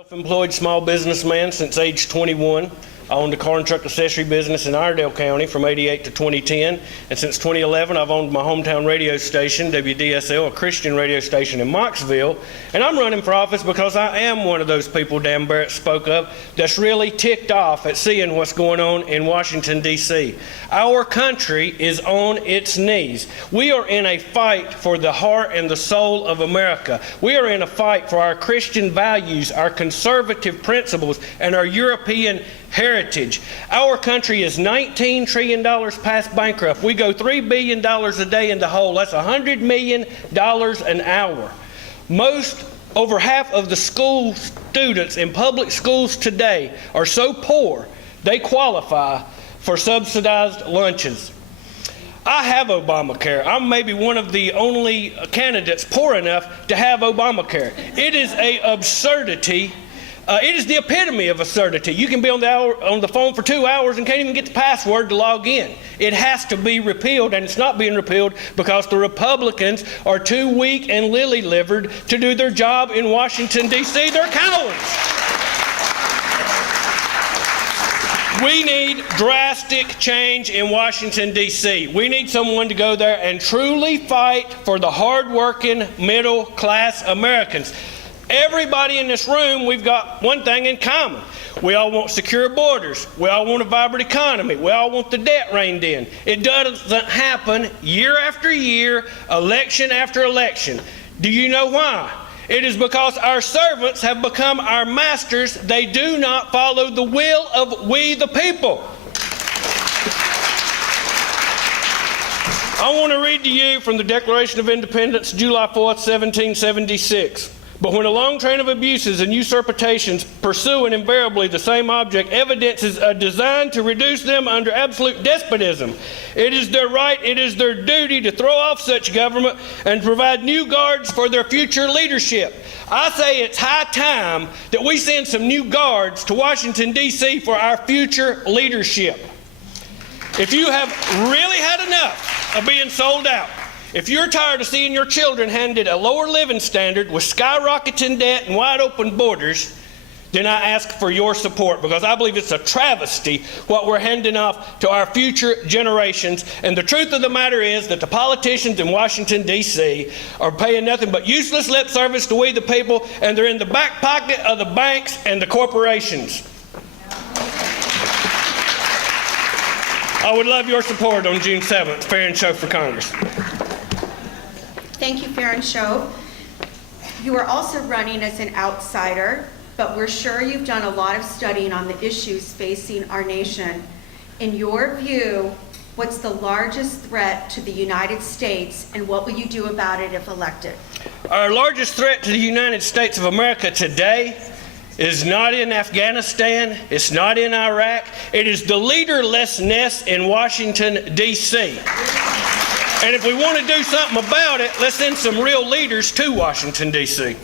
Self-employed small businessman since age 21. I owned a car and truck accessory business in Iredell County from '88 to 2010, and since 2011 I've owned my hometown radio station, WDSL, a Christian radio station in Moxville, and I'm running for office because I am one of those people Dan Barrett spoke of that's really ticked off at seeing what's going on in Washington, D.C. Our country is on its knees. We are in a fight for the heart and the soul of America. We are in a fight for our Christian values, our conservative principles, and our European heritage. Our country is $19 trillion past bankrupt. We go $3 billion a day in the hole. That's $100 million an hour. Over half of the school students in public schools today are so poor they qualify for subsidized lunches. I have Obamacare. I'm maybe one of the only candidates poor enough to have Obamacare. It is an absurdity. It is the epitome of absurdity. You can be on the phone for 2 hours and can't even get the password to log in. It has to be repealed, and it's not being repealed because the Republicans are too weak and lily-livered to do their job in Washington, D.C. They're cowards. We need drastic change in Washington, D.C. We need someone to go there and truly fight for the hard-working, middle-class Americans. Everybody in this room, we've got one thing in common. We all want secure borders. We all want a vibrant economy. We all want the debt reined in. It doesn't happen year after year, election after election. Do you know why? It is because our servants have become our masters. They do not follow the will of we the people. I want to read to you from the Declaration of Independence, July 4th, 1776. But when a long train of abuses and usurpations pursuing invariably the same object evidences a design to reduce them under absolute despotism, it is their right, it is their duty to throw off such government and provide new guards for their future leadership. I say it's high time that we send some new guards to Washington, D.C. for our future leadership. If you have really had enough of being sold out, if you're tired of seeing your children handed a lower living standard with skyrocketing debt and wide open borders, then I ask for your support, because I believe it's a travesty what we're handing off to our future generations. And the truth of the matter is that the politicians in Washington, D.C. are paying nothing but useless lip service to we the people, and they're in the back pocket of the banks and the corporations. I would love your support on June 7th, Fair and Shoaf for Congress. Thank you, Fair and Shoaf. You are also running as an outsider, but we're sure you've done a lot of studying on the issues facing our nation. In your view, what's the largest threat to the United States, and what will you do about it if elected? Our largest threat to the United States of America today is not in Afghanistan, it's not in Iraq, it is the leaderlessness in Washington, D.C. And if we want to do something about it, let's send some real leaders to Washington, D.C.